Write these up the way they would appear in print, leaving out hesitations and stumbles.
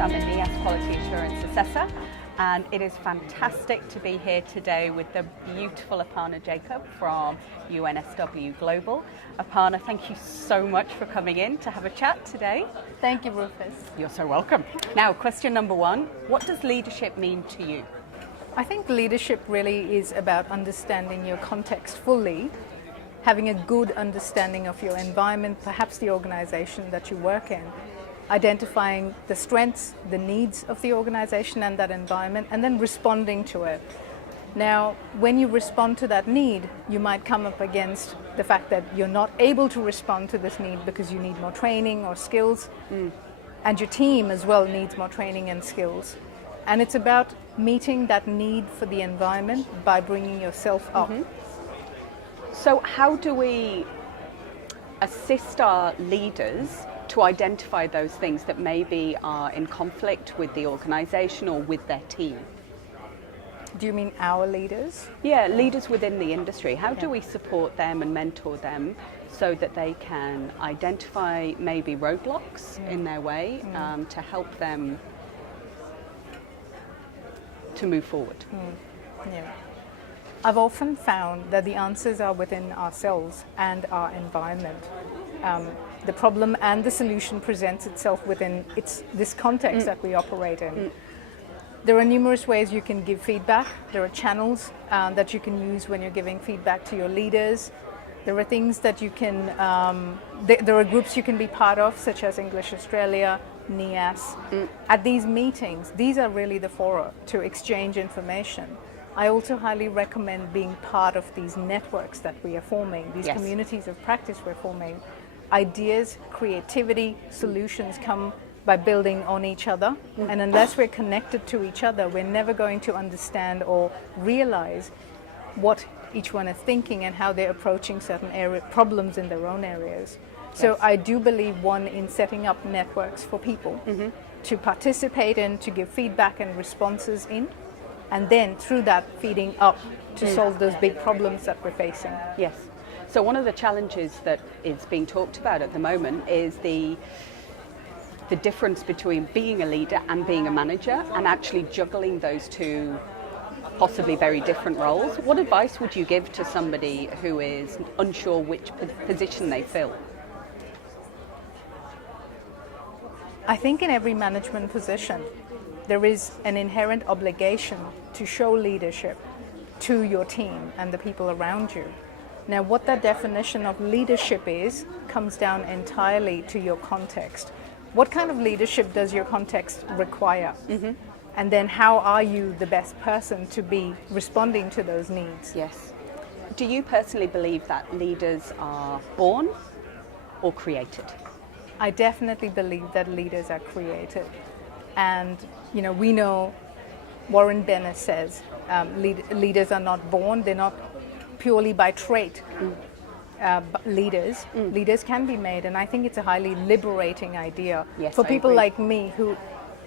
I'm a NEAS Quality Assurance Assessor, and it is fantastic to be here today with the beautiful Aparna Jacob from UNSW Global. Aparna, thank you so much for coming in to have a chat today. Thank you, Rufus. You're so welcome. Now, question number one, what does leadership mean to you? I think leadership really is about understanding your context fully, having a good understanding of your environment, perhaps the organization that you work in, identifying the strengths, the needs of the organization and that environment, and then responding to it. Now, when you respond to that need, you might come up against the fact that you're not able to respond to this need because you need more training or skills, and your team as well needs more training and skills. And it's about meeting that need for the environment by bringing yourself up. So how do we assist our leaders to identify those things that maybe are in conflict with the organization or with their team? Do you mean our leaders? Yeah, leaders within the industry. How do we support them and mentor them so that they can identify maybe roadblocks in their way to help them to move forward? Yeah. I've often found that the answers are within ourselves and our environment. The problem and the solution presents itself within this context that we operate in. There are numerous ways you can give feedback. There are channels that you can use when you're giving feedback to your leaders. There are things that you can, there are groups you can be part of, such as English Australia, NEAS. At these meetings, these are really the fora to exchange information. I also highly recommend being part of these networks that we are forming, these communities of practice we're forming. Ideas, creativity, solutions come by building on each other, and unless we're connected to each other, we're never going to understand or realize what each one is thinking and how they're approaching certain problems in their own areas. So I do believe, one, in setting up networks for people to participate in, to give feedback and responses in, and then through that feeding up to solve those big problems that we're facing. Yes. So one of the challenges that is being talked about at the moment is the difference between being a leader and being a manager, and actually juggling those two possibly very different roles. What advice would you give to somebody who is unsure which position they fill? I think in every management position, there is an inherent obligation to show leadership to your team and the people around you. Now, what that definition of leadership is comes down entirely to your context. What kind of leadership does your context require? And then how are you the best person to be responding to those needs? Yes. Do you personally believe that leaders are born or created? I definitely believe that leaders are created. And, you know, we know Warren Bennett says leaders are not born, they're not purely by trait. Leaders can be made, and I think it's a highly liberating idea for people like me, who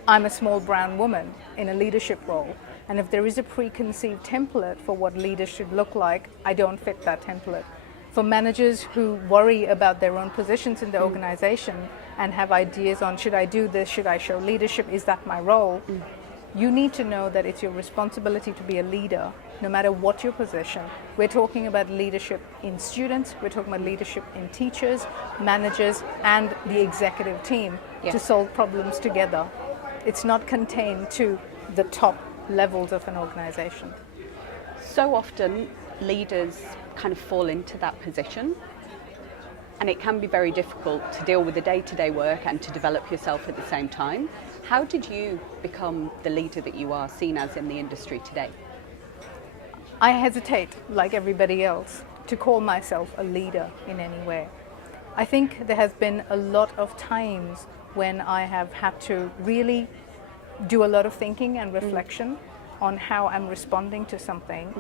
I'm a small brown woman in a leadership role, and if there is a preconceived template for what leaders should look like, I don't fit that template. For managers who worry about their own positions in the organization and have ideas on, should I do this, should I show leadership, is that my role? You need to know that it's your responsibility to be a leader, no matter what your position. We're talking about leadership in students, we're talking about leadership in teachers, managers, and the executive team to solve problems together. It's not contained to the top levels of an organization. So often leaders kind of fall into that position, and it can be very difficult to deal with the day-to-day work and to develop yourself at the same time. How did you become the leader that you are seen as in the industry today? I hesitate, like everybody else, to call myself a leader in any way. I think there has been a lot of times when I have had to really do a lot of thinking and reflection on how I'm responding to something,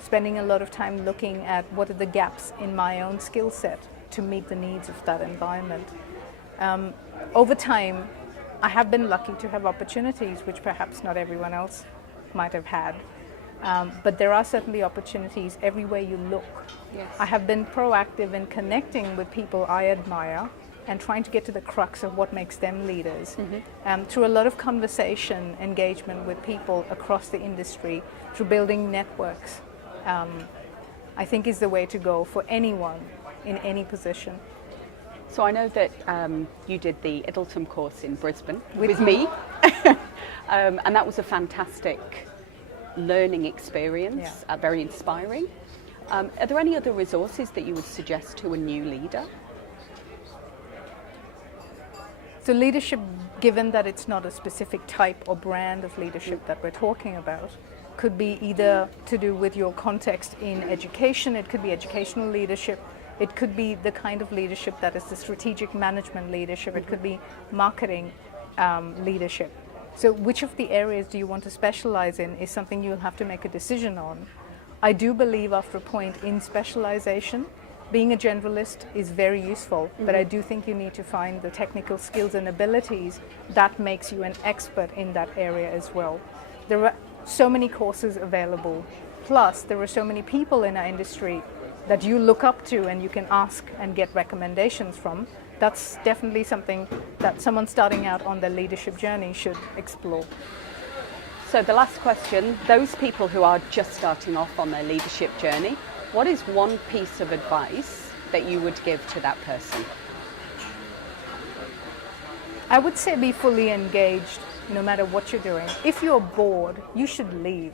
spending a lot of time looking at what are the gaps in my own skill set to meet the needs of that environment. Over time, I have been lucky to have opportunities which perhaps not everyone else might have had. But there are certainly opportunities everywhere you look. Yes. I have been proactive in connecting with people I admire and trying to get to the crux of what makes them leaders. Through a lot of conversation, engagement with people across the industry, through building networks, I think is the way to go for anyone in any position. So I know that you did the Iddleton course in Brisbane with me, and that was a fantastic learning experience, very inspiring. Are there any other resources that you would suggest to a new leader? So leadership, given that it's not a specific type or brand of leadership that we're talking about, could be either to do with your context in education, it could be educational leadership, it could be the kind of leadership that is the strategic management leadership, it could be marketing leadership. So which of the areas do you want to specialize in is something you'll have to make a decision on. I do believe after a point in specialization, being a generalist is very useful, but I do think you need to find the technical skills and abilities that makes you an expert in that area as well. There are so many courses available, plus there are so many people in our industry that you look up to and you can ask and get recommendations from. That's definitely something that someone starting out on their leadership journey should explore. So the last question, those people who are just starting off on their leadership journey, what is one piece of advice that you would give to that person? I would say be fully engaged no matter what you're doing. If you're bored, you should leave.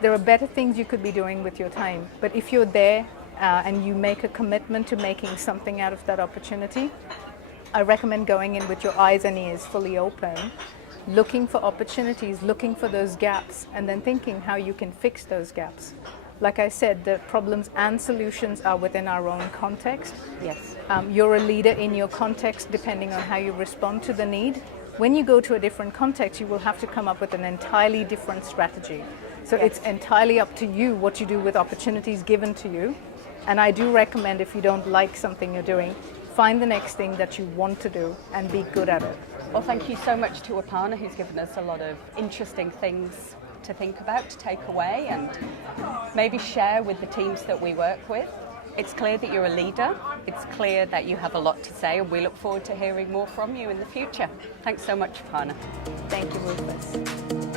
There are better things you could be doing with your time, but if you're there and you make a commitment to making something out of that opportunity, I recommend going in with your eyes and ears fully open, looking for opportunities, looking for those gaps, and then thinking how you can fix those gaps. Like I said, the problems and solutions are within our own context. Yes. You're a leader in your context depending on how you respond to the need. When you go to a different context, you will have to come up with an entirely different strategy. So it's entirely up to you what you do with opportunities given to you. And I do recommend, if you don't like something you're doing, find the next thing that you want to do and be good at it. Well, thank you so much to Aparna, who's given us a lot of interesting things to think about, to take away and maybe share with the teams that we work with. It's clear that you're a leader. It's clear that you have a lot to say, and we look forward to hearing more from you in the future. Thanks so much, Aparna. Thank you, Rufus.